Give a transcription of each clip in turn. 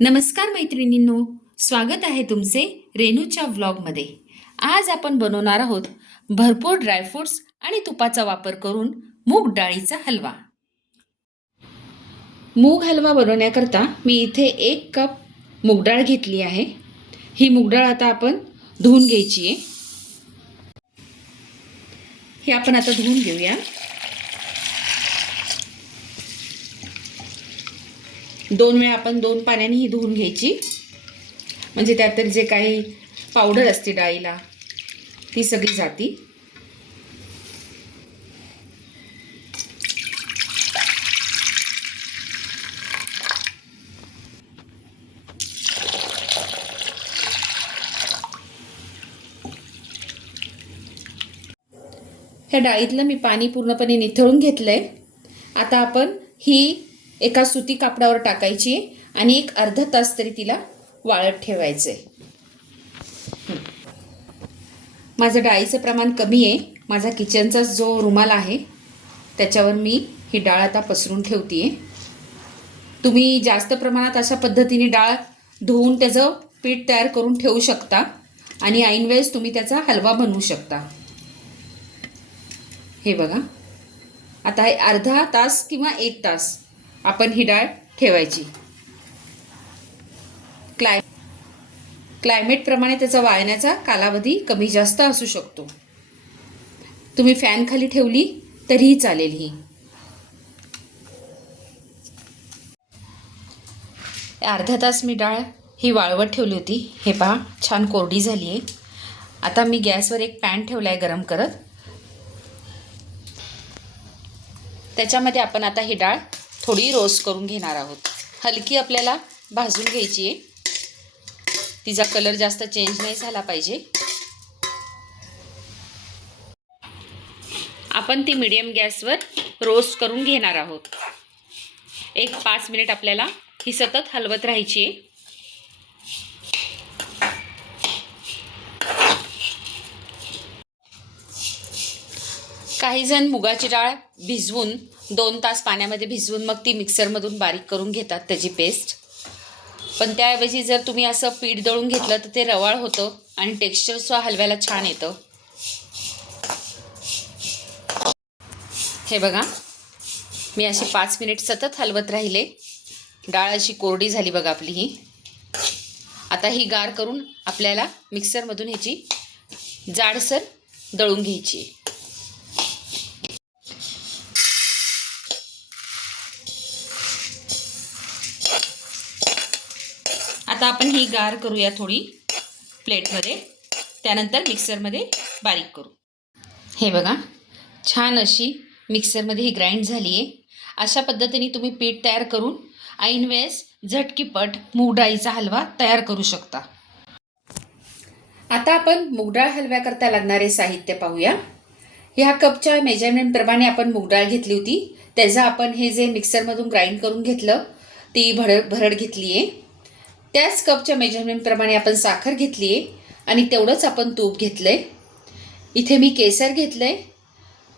नमस्कार मैत्रिणींनो, स्वागत आहे तुमचे रेणूच्या व्लॉगमध्ये। आज आपण बनवणार आहोत भरपूर ड्रायफ्रुट्स आणि तुपाचा वापर करून मूग डाळीचा हलवा। मूग हलवा बनवण्याकरता मी इथे 1 कप मूग डाळ घेतली आहे। ही मूग डाळ आता आपण धुवून घ्यायची आहे। हे आपण आता धुवून घेऊया। 2 वेळा आपण 2 पाण्याने ही धुवून घ्यायची, म्हणजे त्यातले जे काही पावडर असते डाळीला ती सगळी जाती। ह्या डाळीतलं मी पाणी पूर्णपणे निथळून घेतलंय। आता आपण ही एका सुती कापडावर टाकायची आणि एक अर्धा तास तरी तिला वाळत ठेवायचंय। माझं डाळीचं प्रमाण कमी आहे। माझा किचनचा जो रुमाल आहे त्याच्यावर मी ही डाळ आता पसरून ठेवते। तुम्ही जास्त प्रमाणात अशा पद्धतीने डाळ धुवून त्याचं पीठ तयार करून ठेवू शकता आणि ऐन वेळेस तुम्ही त्याचा हलवा बनवू शकता। हे बघा, आता हे अर्धा तास किंवा 1 तास आपण ही डाळ ठेवायची। क्लायमेट प्रमाणे त्याचा वाळण्याचा कालावधी कमी जास्त असू शकतो। तुम्ही फॅन खाली ठेवली तरीही चालेल। ही अर्धा तास मी डाळ ही वाळवत ठेवली होती। हे पहा, छान कोरडी झाली आहे। आता मी गॅसवर एक पॅन ठेवलाय गरम करत। त्याच्यामध्ये आपण आता ही डाळ थोडी रोस्ट करून घेणार आहोत। हलकी आपल्याला भाजून घ्यायची आहे। तिचा कलर जास्त चेंज नाही झाला पाहिजे। आपण ती मीडियम गॅसवर रोस्ट करून घेणार आहोत। एक 5 मिनिट आपल्याला ही सतत हलवत राहायची आहे। काही जण मुगाची डाळ भिजवून 2 तास पाण्यामध्ये भिजवून मग ती मिक्सरमधून बारीक करून घेतात त्याची पेस्ट। पण त्याऐवजी जर तुम्ही असं पीठ दळून घेतलं तर ते रवाळ होतं आणि टेक्स्चर सुद्धा हलव्याला छान येतं। हे बघा, मी अशी 5 मिनिट सतत हलवत राहिले। डाळ अशी कोरडी झाली बघा आपली ही। आता ही गार करून आपल्याला मिक्सरमधून ह्याची जाडसर दळून घ्यायची। आता आपण ही गार करूया थोडी प्लेटमध्ये, त्यानंतर मिक्सरमध्ये बारीक करू। हे बघा, छान अशी मिक्सरमध्ये ही ग्राइंड झाली आहे। अशा पद्धतीने तुम्ही पीठ तयार करून ऐन वेळेस झटकीपट मूग डाळीचा हलवा तयार करू शकता। आता आपण मूग डाळ हलव्याकरता लागणारे साहित्य पाहूया। ह्या कपच्या मेजरमेंट प्रमाणे आपण मूग डाळ घेतली होती। त्याचा आपण हे जे मिक्सरमधून ग्राइंड करून घेतलं ती भरड घेतली आहे। त्याच कपच्या मेजरमेंट प्रमाणे आपण साखर घेतली आहे आणि तेवढंच आपण तूप घेतलंय। इथे मी केसर घेतलंय,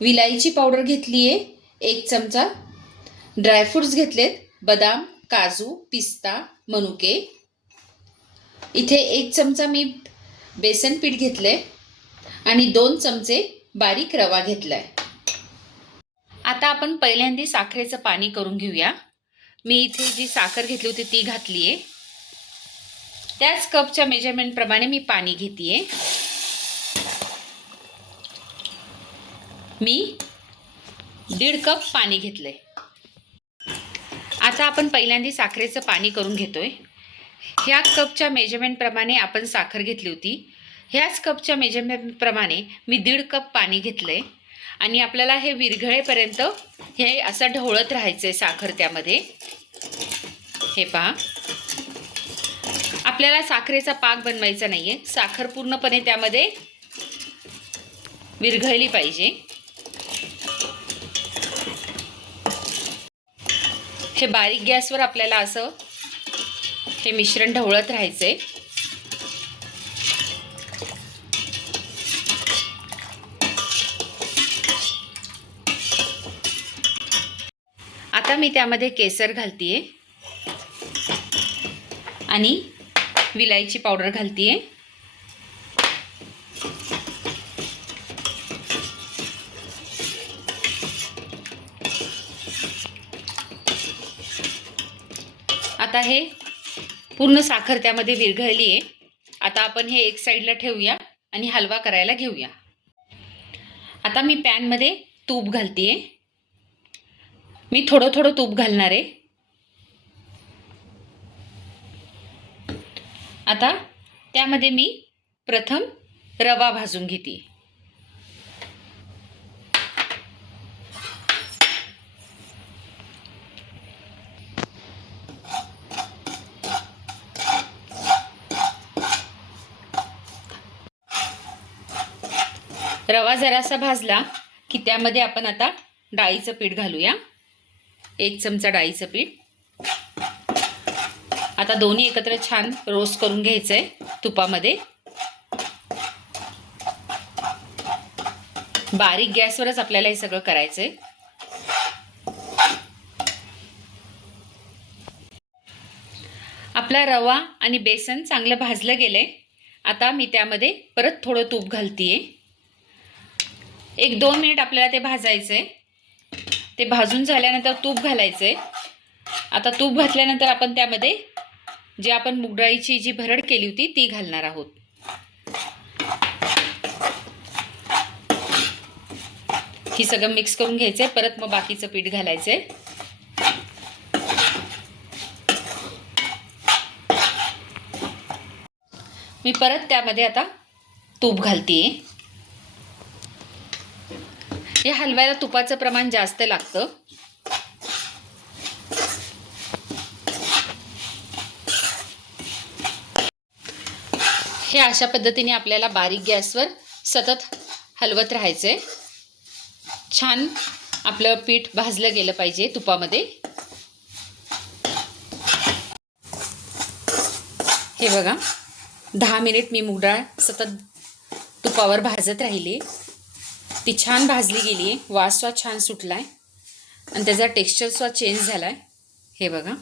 विलायची पावडर घेतली आहे 1 चमचा, ड्रायफ्रुट्स घेतलेत बदाम, काजू, पिस्ता, मनुके। इथे 1 चमचा मी बेसन पीठ घेतलंय आणि 2 चमचे बारीक रवा घेतलाय। आता आपण पहिल्यांदा साखरेचं पाणी करून घेऊया। मी इथे जी साखर घेतली होती ती घातली आहे। त्याच कपच्या मेजरमेंट प्रमाणे मी पाणी घेतेय। मी 1.5 कप पाणी घेतलंय। आता आपण पहिल्यांदा साखरेचं पाणी करून घेतोय। ह्या कपच्या मेजरमेंट प्रमाणे आपण साखर घेतली होती। ह्याच कपच्या मेजरमेंट प्रमाणे मी 1.5 कप पाणी घेतलंय आणि आपल्याला हे विरघळेपर्यंत हे असं ढवळत राहायचंय साखर त्यामध्ये। हे पहा, आपल्याला साखरेचा पाक बनवायचा नाहीये, साखर पूर्णपणे त्यामध्ये विरघळली पाहिजे। हे बारीक गॅसवर आपल्याला असं हे मिश्रण ढवळत राहायचंय। आता मी त्यामध्ये केसर घालतेय। आणि विलायची पावडर घालतीये. आता हे पूर्ण साखर त्यामध्ये विरघळली आहे. आता आपण हे एक साईडला ठेवूया आणि हलवा करायला घेऊया. आता मी पॅनमध्ये तूप घालतीये. मी थोडं थोडं तूप घालणार आहे. आता त्यामध्ये मी प्रथम रवा भाजून घेते. रवा जरासा भाजला की त्यामध्ये आपण आता डाळीचं पीठ घालूया. 1 चमचा डाळीचं पीठ. आता दोन्ही एकत्र छान रोस्ट करून घ्यायचंय तुपामध्ये. बारीक गॅसवरच आपल्याला हे सगळं करायचंय. आपला रवा आणि बेसन चांगलं भाजलं गेलंय. आता मी त्यामध्ये परत थोडं तूप घालतीये. 1-2 मिनिट आपल्याला ते भाजायचंय. ते भाजून झाल्यानंतर तूप घालायचंय. आता तूप घातल्यानंतर आपण त्यामध्ये जे आपण मुगडाळीची जी भरड केली होती ती घालणार आहोत. ही सगळं मिक्स करून घ्यायचंय. परत मग बाकीचं पीठ घालायचंय. मी परत त्यामध्ये आता तूप घालतीये. या हलव्याला तुपाचं प्रमाण जास्त लागतं. हे अशा पद्धतीने आपल्याला बारीक गॅसवर सतत हलवत राहायचंय. छान आपलं पीठ भाजलं गेलं पाहिजे तुपामध्ये. हे बघा 10 मिनिट मी मुगडाळ सतत तुपावर भाजत राहिली. ती छान भाजली गेली आहे. वास सुद्धा छान सुटलाय आणि त्याचा टेक्स्चर सुद्धा चेंज झालाय. हे बघा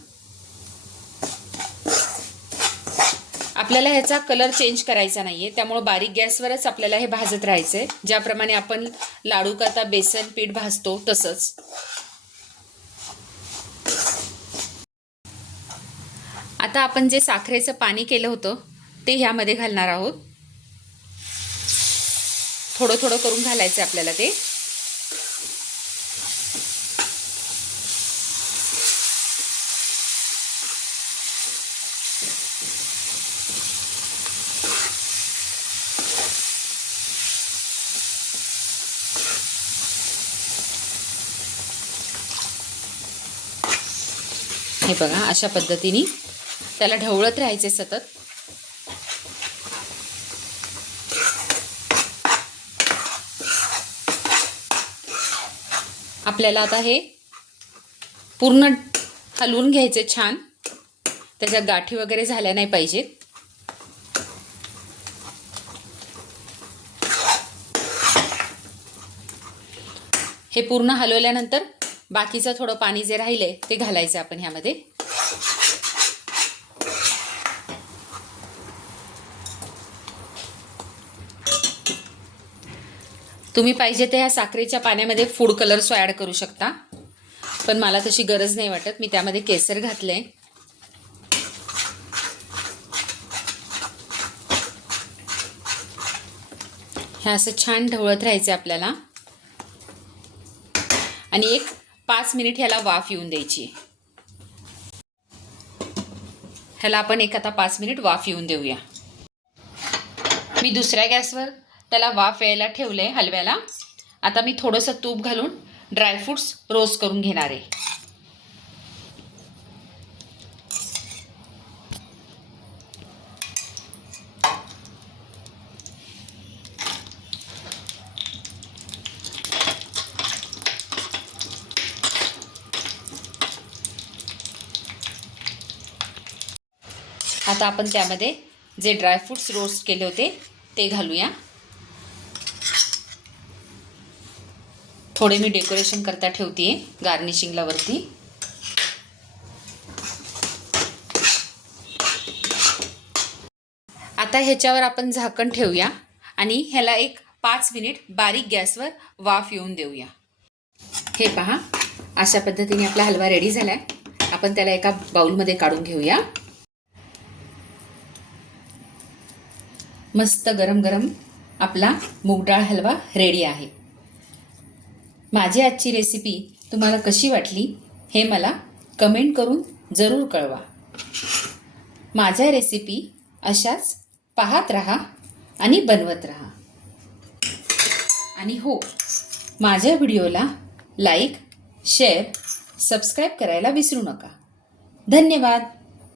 आपल्याला ह्याचा कलर चेंज करायचा नाहीये. त्यामुळे बारीक गॅसवरच आपल्याला हे भाजत राहायचंय. ज्याप्रमाणे आपण लाडू करता बेसन पीठ भाजतो तसंच. आता आपण जे साखरेचं पाणी केलं होतं ते ह्यामध्ये घालणार आहोत. थोडं थोडं करून घालायचं आपल्याला ते. हे बघा अशा पद्धतीने त्याला ढवळत राहायचे सतत. आपल्याला आता हे पूर्ण हलवून घ्यायचे छान. त्याच्या गाठी वगैरे झाल्या नाही पाहिजेत. हे पूर्ण हलवल्यानंतर बाकीचं थोडं पाणी जे राहिलंय ते घालायचं आपण ह्यामध्ये. तुम्ही पाहिजे तर ह्या साखरेच्या पाण्यामध्ये फूड कलर ॲड करू शकता, पण मला तशी गरज नाही वाटत. मी त्यामध्ये केसर घातलंय. हे असं छान ढवळत राहायचं आपल्याला आणि 5 मिनिट ह्याला वाफ येऊन द्यायची. ह्याला आपण आता 5 मिनिट वाफ येऊन देऊया. मी दुसऱ्या गॅसवर त्याला वाफ यायला ठेवलंय हलव्याला. आता मी थोडंसं तूप घालून ड्रायफ्रूट्स रोस्ट करून घेणार आहे. आता आपण त्यामध्ये जे ड्रायफ्रूट्स रोस्ट केले होते ते घालूया. थोडे मी डेकोरेशन करता ठेवते गार्निशिंगला वरती. आता ह्याच्यावर आपण झाकण ठेवूया आणि ह्याला एक 5 मिनिट बारीक गॅसवर वाफ येऊन देऊया. हे पहा, अशा पद्धतीने आपला हलवा रेडी झाला आहे. आपण त्याला एका बाउलमध्ये काढून घेऊया. मस्त गरम गरम आपला मूग डाळ हलवा रेडी आहे. माझी आजची रेसिपी तुम्हाला कशी वाटली हे मला कमेंट करून जरूर कळवा. माझ्या रेसिपी अशाच पाहत राहा आणि बनवत राहा. आणि हो, माझ्या व्हिडिओला लाईक, शेअर, सबस्क्राईब करायला विसरू नका. धन्यवाद.